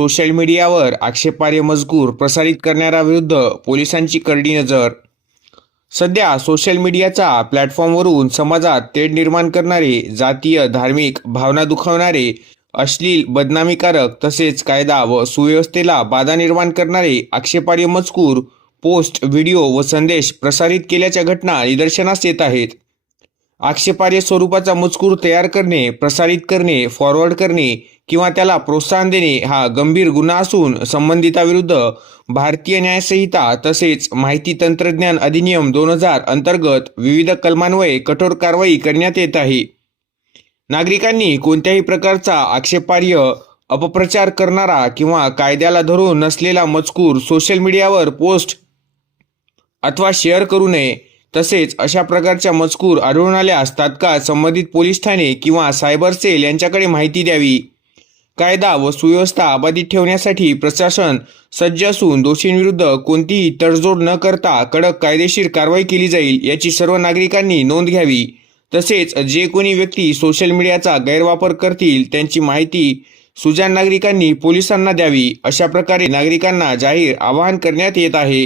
Social मीडियावर आक्षेपार्ह मजकूर प्रसारित करणाऱ्याविरुद्ध पोलिसांची करडी नजर. सध्या सोशल मीडियाचा प्लॅटफॉर्मवरून समाजात तेढ निर्माण करणारे जातीय धार्मिक भावना दुखावणारे अश्लील बदनामीकारक तसेच कायदा व सुव्यवस्थेला बाधा निर्माण करणारे आक्षेपार्ह मजकूर पोस्ट व्हिडिओ व संदेश प्रसारित केल्याच्या घटना निदर्शनास येत आहेत. आक्षेपार्ह स्वरूपाचा मजकूर तयार करणे प्रसारित करणे फॉरवर्ड करणे किंवा त्याला प्रोत्साहन देणे हा गंभीर गुन्हा असून संबंधिताविरुद्ध भारतीय न्यायसंहिता तसेच माहिती तंत्रज्ञान अधिनियम दोन हजार अंतर्गत विविध कलमान्वये कठोर कारवाई करण्यात येत आहे. नागरिकांनी कोणत्याही प्रकारचा आक्षेपार्ह अपप्रचार करणारा किंवा कायद्याला धरून नसलेला मजकूर सोशल मीडियावर पोस्ट अथवा शेअर करू नये तसेच अशा प्रकारच्या मजकूर आढळून आल्यास तात्काळ संबंधित पोलीस ठाणे किंवा सायबर सेल यांच्याकडे माहिती द्यावी. कायदा व सुव्यवस्था अबाधित ठेवण्यासाठी प्रशासन सज्ज असून दोषींविरुद्ध कोणतीही तडजोड न करता कडक कायदेशीर कारवाई केली जाईल याची सर्व नागरिकांनी नोंद घ्यावी. तसेच जे कोणी व्यक्ती सोशल मीडियाचा गैरवापर करतील त्यांची माहिती सुजाण नागरिकांनी पोलिसांना द्यावी अशा प्रकारे नागरिकांना जाहीर आवाहन करण्यात येत आहे.